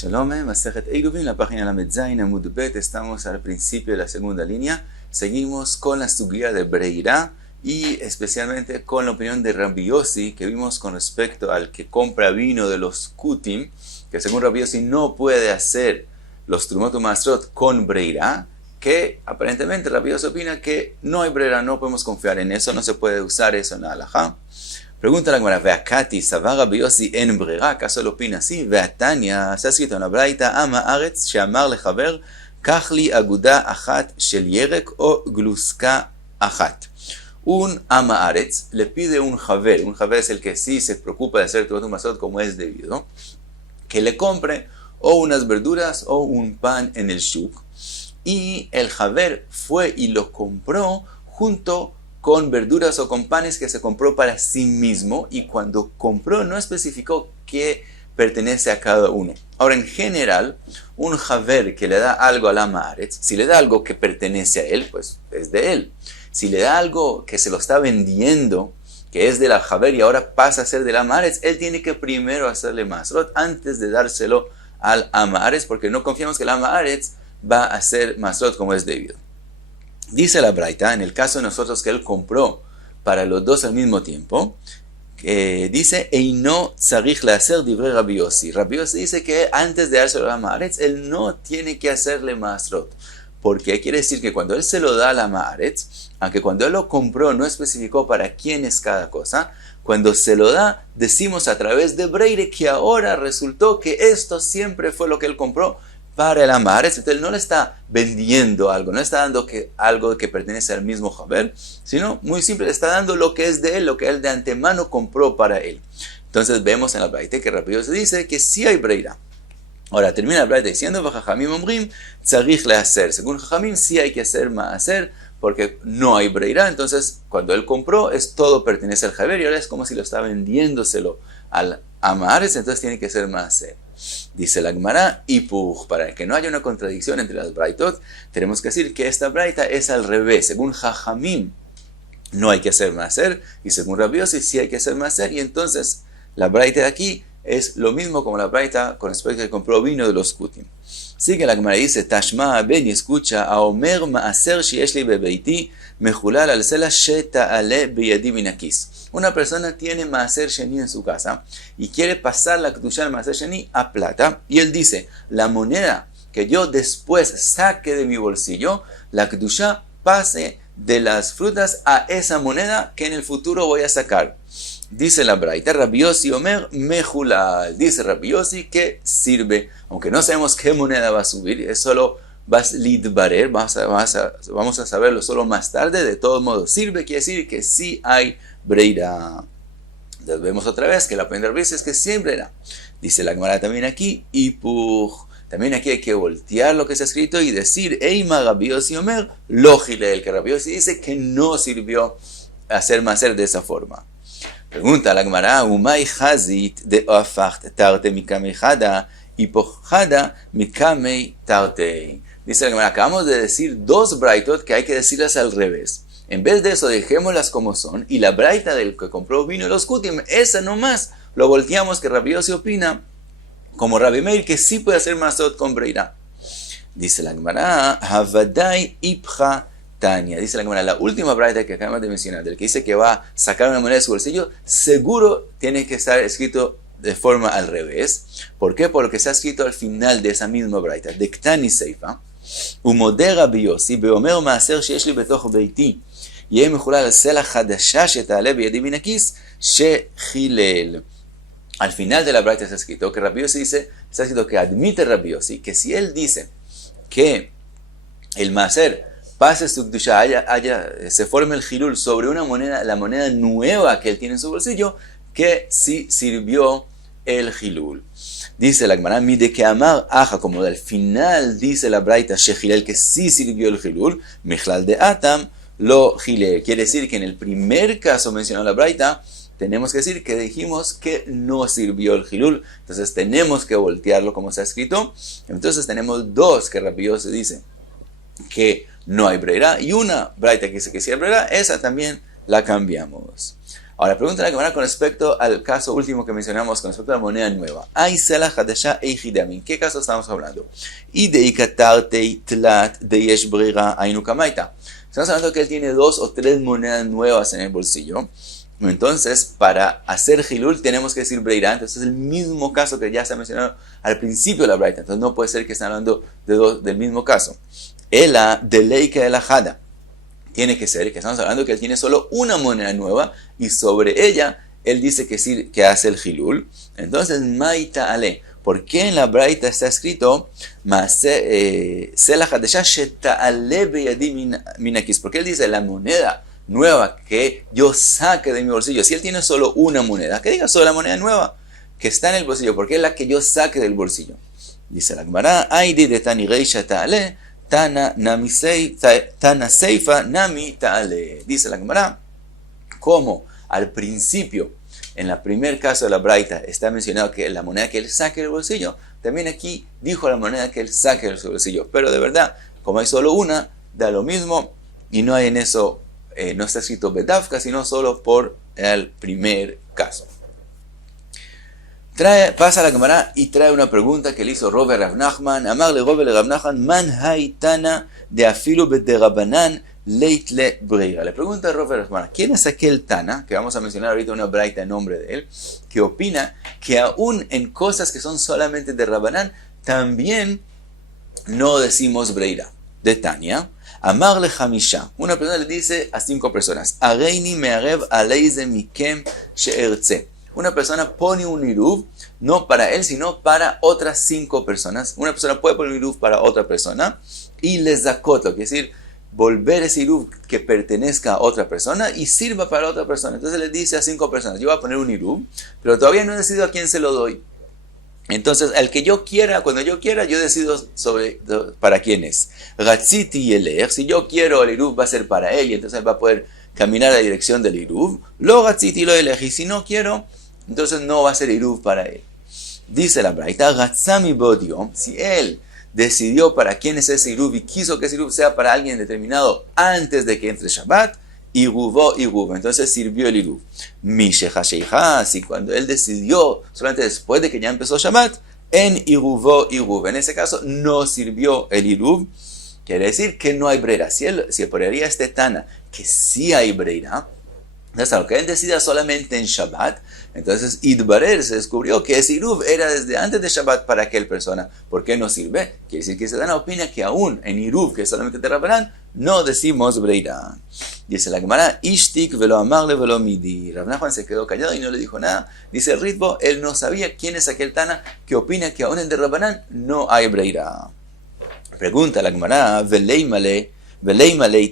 Shalom, Masejet Eruvin, la página Lamed Zayin Amud Bet. Estamos al principio de la segunda línea. Seguimos con la sugía de Breira y especialmente con la opinión de Rabbi Yossi que vimos con respecto al que compra vino de los Kutim, que según Rabbi Yossi no puede hacer los Trumot U'Maasrot con Breira, que aparentemente Rabbi Yossi opina que no hay Breira, no podemos confiar en eso, no se puede usar eso en la halajá. Pregunta la Gemara, Ve'akati, Savar Rabbi Yossi en Breira, ¿acaso lo opina así? Ve'atanya, está escrito en la Braita, Ama Aretz, She'amar lechaver, Kach li aguda achat shel yerek o gluska achat. Un Ama Aretz le pide un Javer es el que sí se preocupa de hacer Trumot U'Maasrot como es debido, que le compre o unas verduras o un pan en el shuk, y el Javer fue y lo compró junto con verduras o con panes que se compró para sí mismo, y cuando compró no especificó qué pertenece a cada uno. Ahora, en general, un Javer que le da algo al Ama Aretz, si le da algo que pertenece a él, pues es de él. Si le da algo que se lo está vendiendo, que es de la Javer y ahora pasa a ser del Ama Aretz, él tiene que primero hacerle Maasrot antes de dárselo al Ama Aretz, porque no confiamos que el Ama Aretz va a hacer Maasrot como es debido. Dice la Braita, en el caso de nosotros que él compró para los dos al mismo tiempo, que dice, Eino tzarich lehaser divrei Rabbi Yossi. Rabbi Yossi dice que antes de dárselo al Ama Aretz, él no tiene que hacerle Maasrot. Porque quiere decir que cuando él se lo da al Ama Aretz, aunque cuando él lo compró no especificó para quién es cada cosa, cuando se lo da, decimos a través de Breire que ahora resultó que esto siempre fue lo que él compró para el Ama Aretz. Entonces él no le está vendiendo algo, no le está dando algo que pertenece al mismo Javer, sino muy simple, le está dando lo que es de él, lo que él de antemano compró para él. Entonces vemos en la Braita que rápido se dice que sí hay Breira. Ahora termina la Braita diciendo, Jajamim omrim tzarich lehaser. Según Jajamim sí hay que hacer maaser, porque no hay Breira. Entonces cuando él compró, todo pertenece al Javer y ahora es como si lo está vendiéndoselo al Ama Aretz, entonces tiene que ser maaser. Dice la Gemara, para que no haya una contradicción entre las Braitot, tenemos que decir que esta Braita es al revés. Según Jajamim no hay que hacer maaser, y según Rabbi Yossi sí hay que hacer maaser, y entonces la Braita de aquí es lo mismo como la Braita con respecto a que compró vino de los Kutim. Sigue la Gemara, dice, Tashma ben y escucha, a Omer maaser sheyesh li bebeiti, mechulal al sela sheta'ale beyadi minakis. Una persona tiene maaser sheni en su casa y quiere pasar la kedusha del maaser sheni a plata, y él dice, la moneda que yo después saque de mi bolsillo, la kedusha pase de las frutas a esa moneda que en el futuro voy a sacar. Dice la Braita, Rabbi Yossi Omer mechulal. Dice Rabbi Yossi que sirve, aunque no sabemos qué moneda va a subir, es solo vas lidbarer, vamos a saberlo solo más tarde. De todos modos, sirve, quiere decir que sí hay Breira. Entonces vemos otra vez que la opinión de Rabbi Yossi es que siempre era. Dice la Gemara también aquí, también aquí hay que voltear lo que está escrito y decir, Eima Rabbi Yossi Omer lo gilel, que Rabbi Yossi dice que no sirvió hacer maaser de esa forma. Pregunta la Gemara, Umay Hazit de Oafacht Tarte Mikamei Hada y Pojada Mikamei Tarte. Dice la Gemara, acabamos de decir dos Braitot que hay que decirlas al revés. En vez de eso, dejémoslas como son, y la Braita del que compró vino de los Kutim, esa nomás, lo volteamos, que Rabbi Yossi opina, como Rabbi Meir, que sí puede hacer Maasrot con Breira. Dice la Gemara, Havadai Ipcha Tania. Dice la Gemara, la última Braita que acabamos de mencionar, del que dice que va a sacar una moneda de su bolsillo, seguro tiene que estar escrito de forma al revés. ¿Por qué? Porque está escrito al final de esa misma Braita, de Ktani Seifa, Umodeh Rabbi Yossi, Beomer Maaser sheyesh li betoch beiti, יהיה מחולל על סלע חדשה שתעלה בידי מן הכיס שחילל. Al final de la Braita está escrito que Rabbi Yossi dice, está escrito que admite Rabbi Yossi que si él dice que el maaser pase su kedusha, se forme el hilul sobre una moneda, la moneda nueva que él tiene en su bolsillo, que sí sirvió el hilul. Dice la Gemara, mide que amar aja, como al final dice la Braita shechilel, que sí sirvió el hilul, michlal de atam lo gile. Quiere decir que en el primer caso mencionado la Braita, tenemos que decir que dijimos que no sirvió el hilul. Entonces tenemos que voltearlo como está escrito. Entonces tenemos dos que Rabbi Yossi dice que no hay Breira, y una Braita que dice que sí hay Breira, esa también la cambiamos. Ahora, pregunta la cámara con respecto al caso último que mencionamos, con respecto a la moneda nueva. ¿En qué caso estamos hablando? Estamos hablando que él tiene 2 o 3 monedas nuevas en el bolsillo. Entonces, para hacer Hilul tenemos que decir Breira. Entonces es el mismo caso que ya se ha mencionado al principio de la Braita. Entonces no puede ser que estén hablando del mismo caso. Ela de Leika de la Jada. Tiene que ser que estamos hablando que él tiene solo una moneda nueva y sobre ella él dice que hace el Hilul. Entonces, Maita Ale. ¿Por qué en la Braita está escrito porque él dice la moneda nueva que yo saque de mi bolsillo? Si él tiene solo una moneda, que diga solo la moneda nueva que está en el bolsillo, porque es la que yo saque del bolsillo. Dice la Gemara, Aidi de Tani Reisha Ta'ale, Tana Seifa Nami Ta'ale. Dice la Gemara, como al principio, en el primer caso de la Braita, está mencionado que la moneda que él saque del bolsillo, también aquí dijo la moneda que él saque del bolsillo. Pero de verdad, como hay solo una, da lo mismo y no hay en eso, no está escrito Bedavka, sino solo por el primer caso. Pasa la cámara y trae una pregunta que le hizo Robert Rav Nachman. Amarle Robert Rav Nachman, man haitana de afilu bederabanan leitle breira. Le pregunta a Robert Rav Nachman, ¿quién es aquel Tana, que vamos a mencionar ahorita una braita en nombre de él, que opina que aún en cosas que son solamente de Rabanán, también no decimos breira? De Tania, Amarle Hamisha. Una persona le dice a 5 personas, Areini me'arev aleize mikem she'ertze. Una persona pone un iruv, no para él, sino para otras 5 personas. Una persona puede poner un iruv para otra persona y les zakotlo, quiere decir, volver ese iruv que pertenezca a otra persona y sirva para otra persona. Entonces le dice a 5 personas, yo voy a poner un iruv, pero todavía no he decidido a quién se lo doy. Entonces, al que yo quiera, cuando yo quiera, yo decido para quién es. Ratziti yeler, si yo quiero, el iruv va a ser para él y entonces él va a poder caminar a la dirección del iruv. Lo ratziti lo elegí, si no quiero, entonces no va a ser iruv para él. Dice la Braita, Ratzami bodio, si él decidió para quién es ese iruv y quiso que ese iruv sea para alguien determinado antes de que entre Shabbat, Iruvó, entonces sirvió el iruv. Mishecha sheija, si cuando él decidió, solamente después de que ya empezó Shabbat, en iruvó, en ese caso no sirvió el iruv, quiere decir que no hay breira. Si operaría este Tana, que sí hay breira, entonces aunque él decida solamente en Shabbat, entonces Idbarer se descubrió que ese iruv era desde antes de Shabbat para aquel persona. ¿Por qué no sirve? Quiere decir que se dan la opinión que aún en iruv, que es solamente de Rabanán, no decimos breira. Dice la Gemara, Ishtik velo amarle velo midi. Rav Nachman se quedó callado y no le dijo nada. Dice el Ritbo, él no sabía quién es aquel Tana que opina que aún en de Rabanán no hay breira. Pregunta la Gemara, Veleimale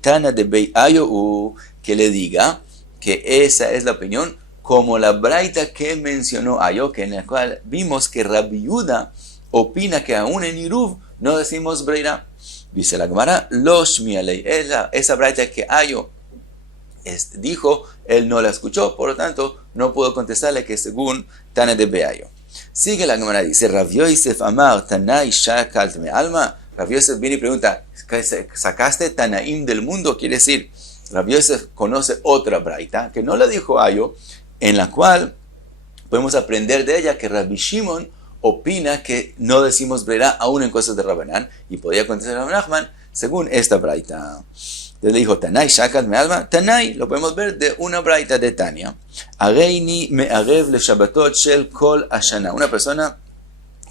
Tana de Beiayo, que le diga que esa es la opinión, como la braita que mencionó Ayo, que en la cual vimos que Rabbi Yehuda opina que aún en Iruv no decimos breira. Dice la Gemara, esa braita que Ayo dijo, él no la escuchó, por lo tanto no puedo contestarle que según Tana de Beayo. Sigue la Gemara, dice, Rav Yosef Amar Tanai Shakalt me alma. Rav Yosef viene y pregunta, ¿sacaste Tanaim del mundo? Quiere decir, Rav Yosef conoce otra braita que no la dijo Ayo, en la cual podemos aprender de ella que Rabbi Shimon opina que no decimos breira aún en cosas de Rabanán, y podía contestar a Rav Nachman según esta braita. Entonces le dijo, Tanai Shakal me alma. Tanai lo podemos ver de una braita de Tania. Areini me arev le Shabbatot shel kol ashana. Una persona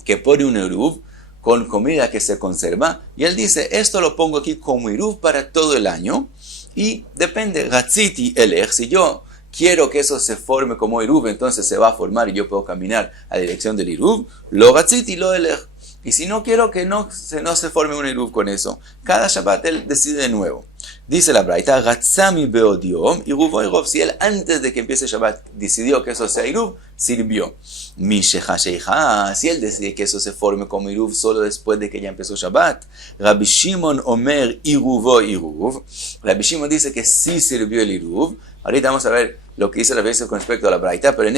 que pone un eruv con comida que se conserva, y él dice, esto lo pongo aquí como eruv para todo el año, y depende, Gatziti elech, si yo quiero que eso se forme como Iruv, entonces se va a formar y yo puedo caminar a la dirección del Iruv, lo Gatziti lo elech. Y si no quiero que no se forme un Iruv con eso, cada Shabbat él decide de nuevo. Dice la Braita, Gatzami beodiom, Iruv Iruv, si él antes de que empiece Shabbat decidió que eso sea Iruv, sirvió. Mishecha sheija, si él decide que eso se forme como Iruv solo después de que ya empezó Shabbat. Rabbi Shimon Omer Iruv. Rabbi Shimon dice que sí sirvió el Iruv. Ahorita vamos a ver lo que dice Rabbi Yosef con respecto a la Braita, pero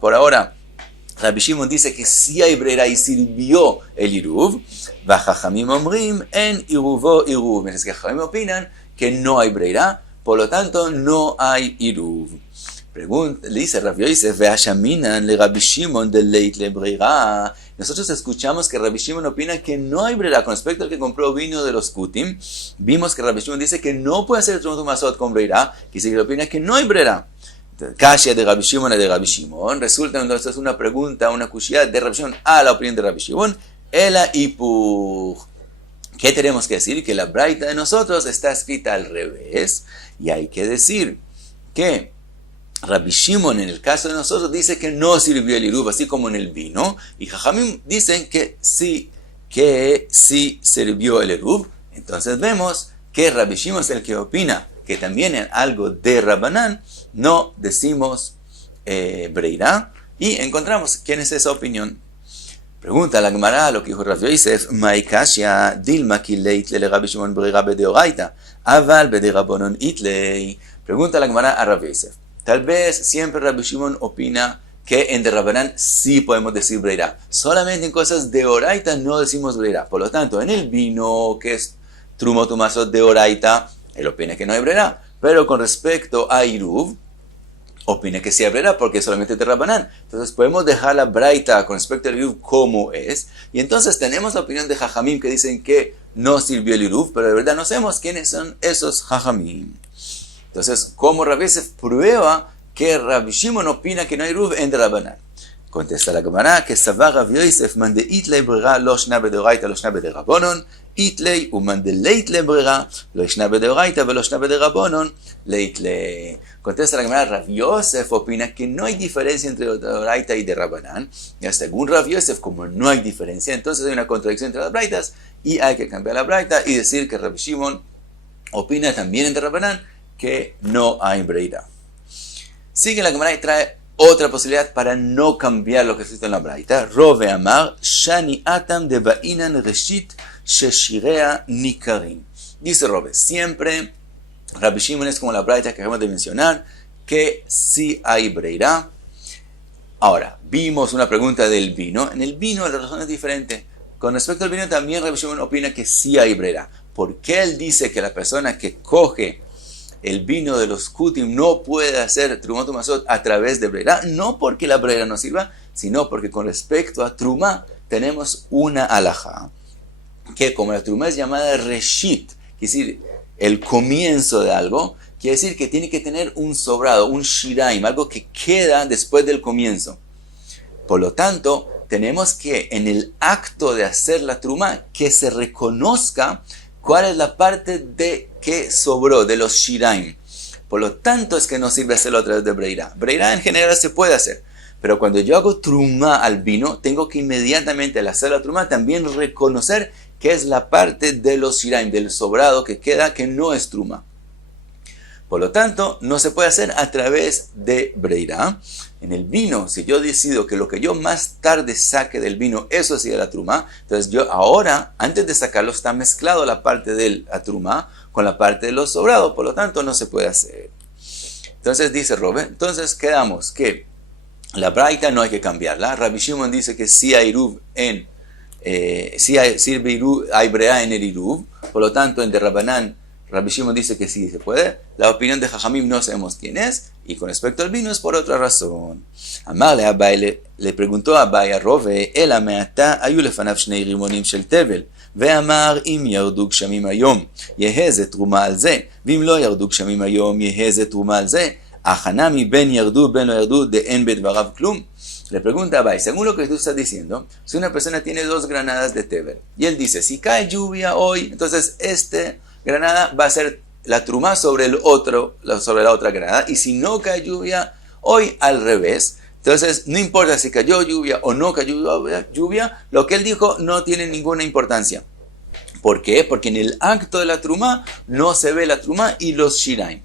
por ahora, Rabbi Shimon dice que sí hay breira y sirvió el Iruv. Vajajamim omrim en Iruvo Iruv. Mientras que Jajamim opinan que no hay breira, por lo tanto no hay Iruv. Le dice Rav Yosef, Ve'ashaminan le Rabbi Shimon de leit le breira. Nosotros escuchamos que Rabbi Shimon opina que no hay breira. Con respecto al que compró vino de los Kutim, vimos que Rabbi Shimon dice que no puede hacer el Trumot Umasot con breira, que dice que opina que no hay breira. Kashia de Rabbi Shimon a de Rabbi Shimon. Resulta entonces una pregunta, una kushia de Rabbi Shimon a la opinión de Rabbi Shimon. Ela ipur. ¿Qué tenemos que decir? Que la braita de nosotros está escrita al revés. Y hay que decir que Rabbi Shimon, en el caso de nosotros, dice que no sirvió el iruv, así como en el vino. Y Jajamim dicen que sí sirvió el iruv. Entonces vemos que Rabbi Shimon es el que opina que también en algo de Rabbanán no decimos breira. Y encontramos quién es esa opinión. Pregunta la Gemara lo que dijo Rav Yosef, Maikashia dilma ki leitle le Rabbi Shimon breira bedeoraita, aval bederabonon itlei. Pregunta la Gemara a Rav Yosef. Tal vez siempre Rabbi Shimon opina que en Rabbanán sí podemos decir breira. Solamente en cosas de oraita no decimos breira. Por lo tanto, en el vino, que es Trumot Umasot de oraita, él opina que no hay breira. Pero con respecto a iruv, opina que sí hay breira porque es solamente de Rabbanán. Entonces podemos dejar la braita con respecto al iruv como es. Y entonces tenemos la opinión de Jajamim que dicen que no sirvió el iruv, pero de verdad no sabemos quiénes son esos Jajamim. Entonces, ¿cómo Rav Yosef prueba que Rabbi Shimon opina que no hay iruv en Rabbanán? Contesta la Gemara que Savar Rav Yosef man de itlei brera lo shna bedeoraita lo shna bederabonon itlei uman de leitle brera lo shna bedeoraita velo shna bederabonon leitle. Contesta la Gemara, Rav Yosef opina que no hay diferencia entre deoraita y de Rabbanán. Y según Rav Yosef, como no hay diferencia, entonces hay una contradicción entre las braitas y hay que cambiar la braita y decir que Rabbi Shimon opina también entre Rabbanán que no hay breira. Sigue la Gemara y trae otra posibilidad para no cambiar lo que existe en la braita. Rove Amar, Shani Atam de Ba'inan Reshit Sheshirea Nikarim. Dice Rove, siempre Rabbi Shimon es como la braita que acabamos de mencionar, que sí hay breira. Ahora, vimos una pregunta del vino. En el vino la razón es diferente. Con respecto al vino también Rabbi Shimon opina que sí hay breira. ¿Por qué él dice que la persona que coge el vino de los Kutim no puede hacer Trumot Umasot a través de breira? No porque la breira no sirva, sino porque con respecto a Trumá tenemos una alajá, que como la Trumá es llamada Reshit, quiere decir el comienzo de algo, quiere decir que tiene que tener un sobrado, un shiraim, algo que queda después del comienzo. Por lo tanto, tenemos que en el acto de hacer la Trumá, que se reconozca cuál es la parte de que sobró de los shiraim. Por lo tanto es que no sirve hacerlo a través de breira. Breira en general se puede hacer, pero cuando yo hago trumá al vino, tengo que inmediatamente al hacer la trumá también reconocer que es la parte de los shiraim, del sobrado que queda, que no es trumá. Por lo tanto, no se puede hacer a través de breira. En el vino, si yo decido que lo que yo más tarde saque del vino, eso sí es la trumá, entonces yo ahora, antes de sacarlo, está mezclado la parte de la trumá con la parte de los sobrados, por lo tanto no se puede hacer. Entonces dice Robe, entonces quedamos que la braita no hay que cambiarla. Rabbi Shimon dice que sí hay iruv en, hay brea en el iruv, por lo tanto en de Rabbanán Rabbi Shimon dice que sí se puede. La opinión de Jajamim no sabemos quién es. Y con respecto al vino es por otra razón. Amarle a Abai, le preguntó a Abai a Rove, Ela me'ata ayu lefanav shnei rimonim shel tevel. ואמר אם ירדו גשמים היום יהא זה תרומה על זה ואם לא ירדו גשמים היום יהא זה תרומה על זה החנמי בין ירדו בין לא ירדו דאין בדבריו כלום. Le pregunta a Abai, según lo que tú estás diciendo, si una persona tiene 2 granadas de tevel y él dice, si cae lluvia hoy, entonces granada va a ser la trumá sobre la otra granada, y si no cae lluvia hoy, al revés. Entonces no importa si cayó lluvia o no cayó lluvia, lo que él dijo no tiene ninguna importancia. ¿Por qué? Porque en el acto de la trumá no se ve la trumá y los shiraim.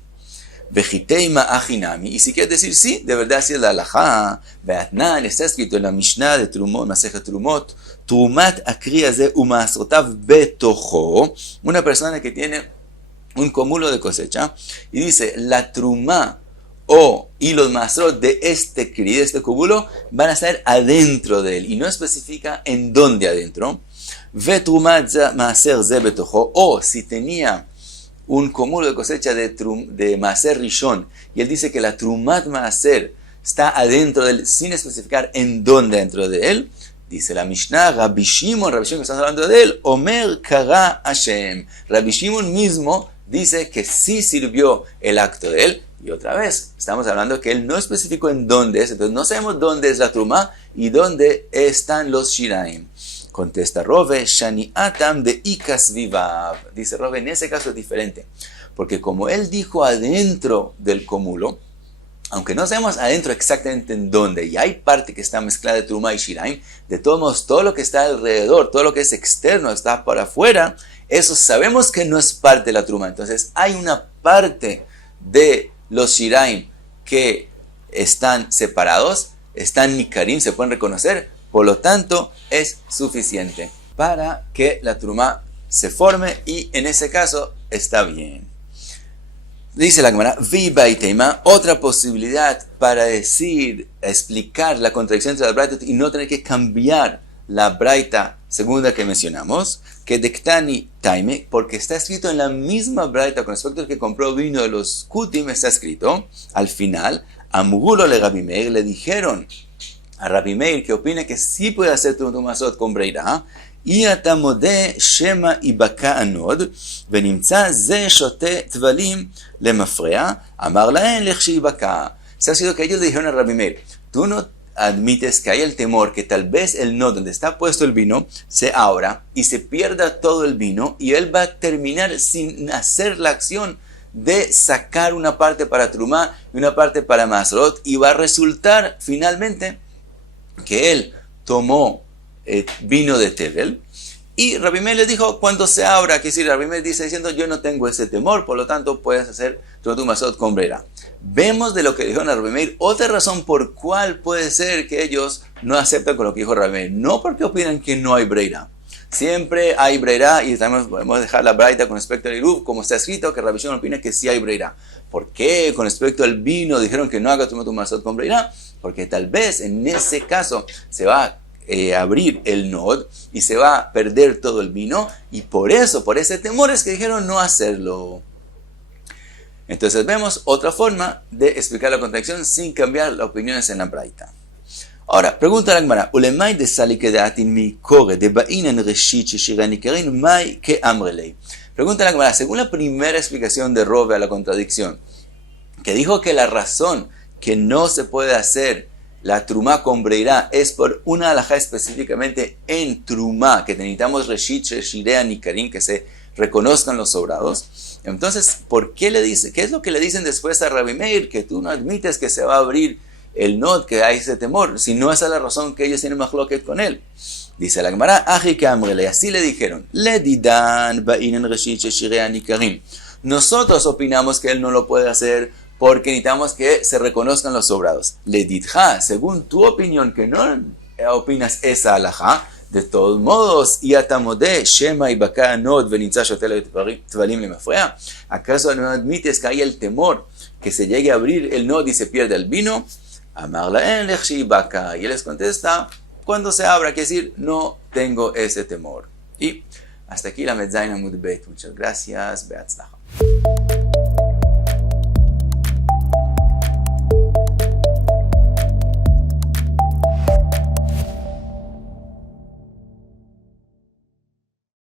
Vejiteima ajinami, y si quieres decir sí, de verdad sí es la halajá. Beatnan, está escrito en la Mishnah de Trumot, Masejet Trumot, Trumat akriya ze umasrotav betojo, una persona que tiene un cúmulo de cosecha y dice la trumá y los masrot de este kri, de este cúmulo, van a estar adentro de él y no especifica en dónde adentro. Vetrumat maser ze betojo, o si tenía un cúmulo de cosecha de Maaser Rishon, y él dice que la Trumat Maaser está adentro de él, sin especificar en dónde dentro de él, dice la Mishnah, Rabbi Shimon que estamos hablando de él, Omer Kara Hashem. Rabbi Shimon mismo dice que sí sirvió el acto de él, y otra vez, estamos hablando que él no especificó en dónde es, entonces no sabemos dónde es la Trumá y dónde están los Shiraim. Contesta Rove, Shani Atam de Ikas Vivav. Dice Rove, en ese caso es diferente, porque como él dijo adentro del cúmulo, aunque no sabemos adentro exactamente en dónde, y hay parte que está mezclada de Trumá y Shiraim, de todos modos, todo lo que está alrededor, todo lo que es externo, está para afuera, eso sabemos que no es parte de la Trumá. Entonces hay una parte de los Shiraim que están separados, están Nikarim, se pueden reconocer, por lo tanto es suficiente para que la Trumá se forme y en ese caso está bien. Dice la Gemara, Vibaiteima, otra posibilidad para explicar la contradicción entre la Braita y no tener que cambiar la Braita segunda que mencionamos, que Dektani Taime, porque está escrito en la misma Braita con respecto al que compró vino de los Kutim, está escrito, al final, Amugulo le Rabbi Meir, le dijeron a Rabbi Meir que opina que sí puede hacer Tumasot con Breira, y atamode Shema Ibaka Anod, venimtza ze shote tvalim le mafrea, amar laen lechshi Ibaka. Se ha sido que ellos le dijeron a Rabbi Meir, tú no admites que hay el temor que tal vez el no donde está puesto el vino se abra y se pierda todo el vino y él va a terminar sin hacer la acción de sacar una parte para Trumá y una parte para Masrot, y va a resultar finalmente que él tomó vino de Tevel y Rabbi Meir le dijo cuando se abra, que si Rabbi Meir dice diciendo yo no tengo ese temor, por lo tanto puedes hacer tu Masrot con Breira. Vemos de lo que dijeron a Rabbi Meir otra razón por cuál puede ser que ellos no aceptan con lo que dijo Rabbi Meir, no porque opinan que no hay Breira. Siempre hay Breira y también podemos dejar la Braita con respecto al Irub, como está escrito que Rabbi Shimon opina que sí hay Breira. ¿Por qué? Con respecto al vino dijeron que no haga tu Masrot con Breira, porque tal vez en ese caso se va a abrir el nod y se va a perder todo el vino, y por eso, por ese temor es que dijeron no hacerlo. Entonces vemos otra forma de explicar la contradicción sin cambiar las opiniones en la Braita. Ahora, pregunta la Gemara, Ulemai de salike de atin mi kore de bainan reshit shishirani karin mai ke amrelei. Pregunta la Gemara, según la primera explicación de Rove a la contradicción, que dijo que la razón que no se puede hacer la Trumá con Breira es por una alajá específicamente en Trumá, que necesitamos reshit shirea nikarim, que se reconozcan los sobrados. Entonces, ¿por qué le dice? ¿Qué es lo que le dicen después a Rabbi Meir? Que tú no admites que se va a abrir el nod, que hay ese temor, si no esa es la razón que ellos tienen machloket con él. Dice la Gemara, Aji que amrele, así le dijeron, le didan ba'inen reshit shirea nikarim. Nosotros opinamos que él no lo puede hacer porque necesitamos que se reconozcan los sobrados. Le ditja, según tu opinión, que no opinas esa alajá, de todos modos, y atamode shema y baka nod venitza shotel tvalim le mafrea. ¿Acaso no admites que hay el temor que se llegue a abrir el nod y se pierda el vino? Amar laen lechshi baka. Y él les contesta, cuando se abra, quiere decir, no tengo ese temor. Y hasta aquí la Medzaina Amud Bet. Muchas gracias. Beatzlacha.